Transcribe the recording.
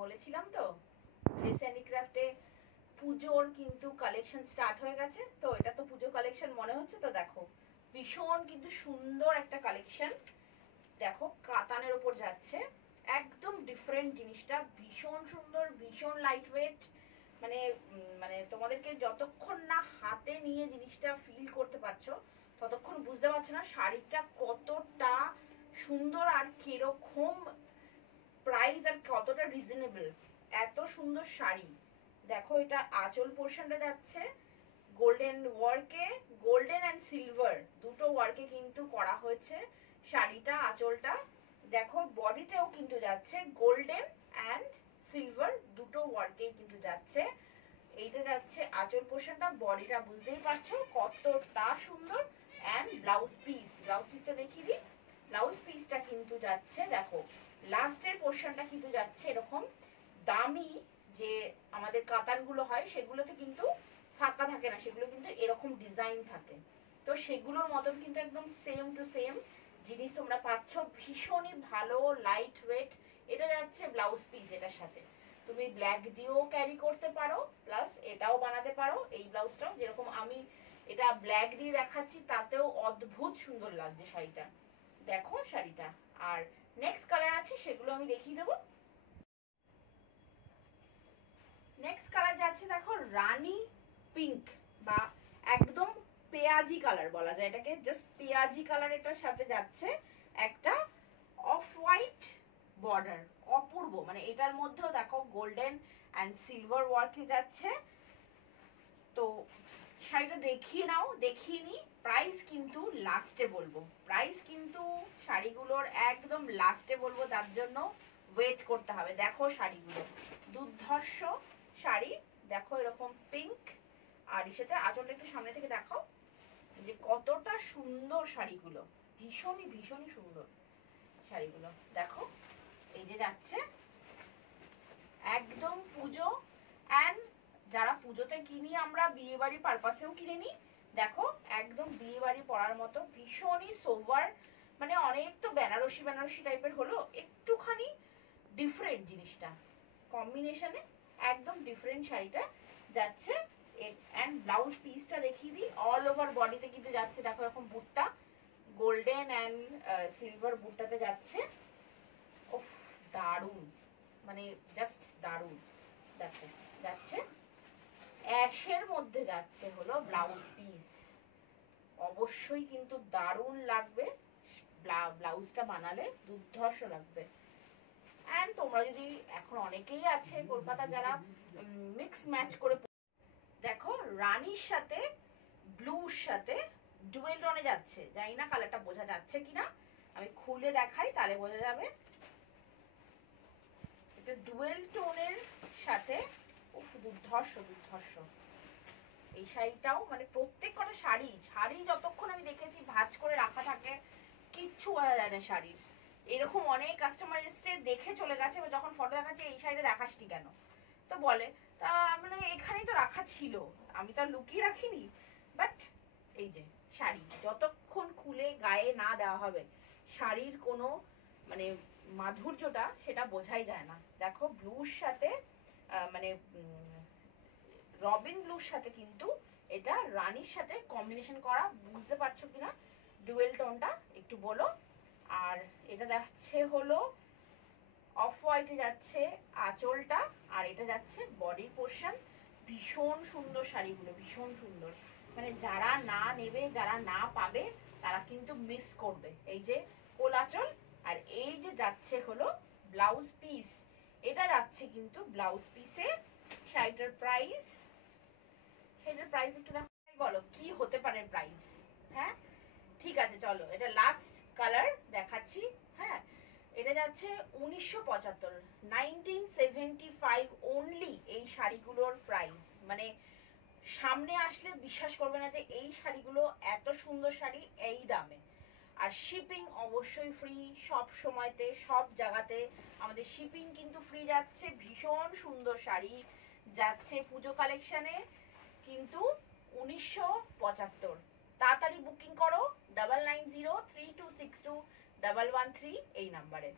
বলেছিলাম তো ড্রেস হ্যান্ডিক্রাফটে পুজোর কিন্তু কালেকশন স্টার্ট হয়ে গেছে। তো এটা তো পুজো কালেকশন মনে হচ্ছে। তো দেখো ভীষণ কিন্তু সুন্দর একটা কালেকশন, দেখো কাতানের ওপর যাচ্ছে, একদম ডিফারেন্ট জিনিসটা, ভীষণ সুন্দর, ভীষণ লাইট ওয়েট। মানে মানে তোমাদেরকে যতক্ষণ না হাতে নিয়ে জিনিসটা ফিল করতে পারছো ততক্ষণ বুঝতে পারছো না শাড়িটা কতটা সুন্দর আর কিরকম প্রাইস আর কতটা রিজনেবল। এত সুন্দর শাড়ি। দেখো এটা আঁচল পোর্শনটা যাচ্ছে গোল্ডেন ওয়ার্কে, গোল্ডেন অ্যান্ড সিলভার দুটো ওয়ার্কে কিন্তু করা হয়েছে শাড়িটা, আঁচলটা। দেখো বডিতেও কিন্তু যাচ্ছে গোল্ডেন অ্যান্ড সিলভার দুটো ওয়ার্কেই কিন্তু যাচ্ছে। এইটা যাচ্ছে আঁচল পোর্শনটা, বডিটা বুঝতেই পারছো কতটা সুন্দর। অ্যান্ড ব্লাউজ পিসটা দেখিয়ে দিই। ব্লাউজ পিসটা কিন্তু যাচ্ছে, দেখো লাস্টের পোর্শনটা কিন্তু যাচ্ছে এরকম দামি, যে আমাদের কাতানগুলো হয় সেগুলোতে কিন্তু ফাঁকা থাকে না, সেগুলো কিন্তু এরকম ডিজাইন থাকে। তো সেগুলোর মতন কিন্তু একদম সেম টু সেম জিনিস তোমরা পাচ্ছ, ভীষণই ভালো লাইট ওয়েট। এটা যাচ্ছে ব্লাউজ পিস, এটার সাথে তুমি ব্ল্যাক দিয়েও ক্যারি করতে পারো, প্লাস এটাও বানাতে পারো। এই ব্লাউজটাও যেরকম আমি এটা ব্ল্যাক দিয়ে দেখাচ্ছি তাতেও অদ্ভুত সুন্দর লাগছে শাড়িটা। দেখো শাড়িটা, আর নেক্সট কালার আছে সেগুলো আমি দেখিয়ে দেবো। নেক্সট কালার যাচ্ছে দেখো রানী পিঙ্ক, বা একদম পেঁয়াজি কালার বলা যায় এটাকে, জাস্ট পেঁয়াজি কালার। এটার সাথে যাচ্ছে একটা অফ হোয়াইট বর্ডার, অপূর্ব। মানে এটার মধ্যেও দেখো গোল্ডেন অ্যান্ড সিলভার ওয়ার্কে যাচ্ছে। তো শাড়িটা দেখিয়ে নাও, দেখিয়ে নি। প্রাইস কিন্তু লাস্টে বলবো, প্রাইস কিন্তু শাড়িগুলোর একদম লাস্টে বলবো, তার জন্য ওয়েট করতে হবে। দেখো শাড়িগুলো দুর্ধর্ষ শাড়ি, দেখো এরকম পিঙ্ক, আর এর সাথে আঁচলটা একটু সামনে থেকে দেখাও যে কতটা সুন্দর শাড়িগুলো, ভীষণই ভীষণই সুন্দর শাড়িগুলো। দেখো এই যে যাচ্ছে একদম পুজো, অ্যান্ড যারা পুজোতে কিনি আমরা বিয়ে বাড়ি পারপাসেও কিনে নিই, দেখো একদম বিয়ে বাড়ি পরার মতো ভীষণই সোভার। মানে অনেক তো বেনারসি বেনারসি টাইপের হলো, একটুখানি ডিফারেন্ট জিনিসটা কম্বিনেশনে, একদম ডিফারেন্ট শাড়িটা যাচ্ছে। অ্যান্ড ব্লাউজ পিসটা দেখিয়ে দিই, অল ওভার বডিতে কিন্তু যাচ্ছে দেখো এরকম বুটটা, গোল্ডেন অ্যান্ড সিলভার বুটটাতে যাচ্ছে। উফ দারুণ, মানে জাস্ট দারুণ। দেখো যাচ্ছে অ্যাশের মধ্যে যাচ্ছে হলো ব্লাউজ পিস, অবশ্যই কিন্তু দারুণ লাগবে, ব্লাউজটা বানালে দুর্ধর্ষ লাগবে। অ্যান্ড তোমরা যদি এখন অনেকেই আছে কলকাতা যারা মিক্স ম্যাচ করে, দেখো রানীর সাথে ব্লুর সাথে ডুয়েল টোনে যাচ্ছে, জানি না কালারটা বোঝা যাচ্ছে কিনা, আমি খুলে দেখাই তাহলে বোঝা যাবে। এটা ডুয়েল টোনের সাথে, উফ দুর্ধর্ষ দুর্ধর্ষ। এই শাড়িটাও মানে প্রত্যেক কটা শাড়ি শাড়ি যতক্ষণ আমি দেখেছি ভাঁজ করে রাখা থাকে, কিচ্ছু বোঝা যায় না শাড়ির। এরকম অনেক কাস্টমার এসছে দেখে চলে গেছে, যখন ফটো দেখাচ্ছে এই শাড়িটা দেখাসনি কেন, তো বলে তা মানে এখানেই তো রাখা ছিল, আমি তো আর লুকিয়ে রাখিনি। বাট এই যে শাড়ি যতক্ষণ খুলে গায়ে না দেওয়া হবে শাড়ির কোনো মানে মাধুর্যটা সেটা বোঝাই যায় না। দেখো ব্লুর সাথে মানে রবিন ব্লুর সাথে কিন্তু এটা রানীর সাথে কম্বিনেশন করা, বুঝতে পারছো কিনা ডুয়েল টোনটা একটু বলো। আর এটা যাচ্ছে হলো অফ হোয়াইটে যাচ্ছে আঁচলটা, আর এটা যাচ্ছে বডির পোর্শন। ভীষণ সুন্দর শাড়িগুলো, ভীষণ সুন্দর। মানে যারা না নেবে, যারা না পাবে তারা কিন্তু মিস করবে। এই যে কোল আঁচল, আর এই যে যাচ্ছে হলো ব্লাউজ পিস, এটা যাচ্ছে কিন্তু ব্লাউজ পিসে। শাড়িটার প্রাইস, সেটার প্রাইস একটু দেখো, বলো কি হতে পারে প্রাইস। হ্যাঁ ঠিক আছে চলো, এটা লাস্ট কালার দেখাচ্ছি। হ্যাঁ এটা যাচ্ছে 1975, 1975 অনলি এই শাড়িগুলোর প্রাইস। মানে সামনে আসলে বিশ্বাস করবে না যে এই শাড়িগুলো এত সুন্দর শাড়ি এই দামে। আর শিপিং অবশ্যই ফ্রি, সব সময়তে সব জায়গাতে আমাদের শিপিং কিন্তু ফ্রি যাচ্ছে। ভীষণ সুন্দর শাড়ি যাচ্ছে পুজো কালেকশনে কিন্তু 1975। তাড়াতাড়ি বুকিং করো 9903262113 এই নাম্বারে।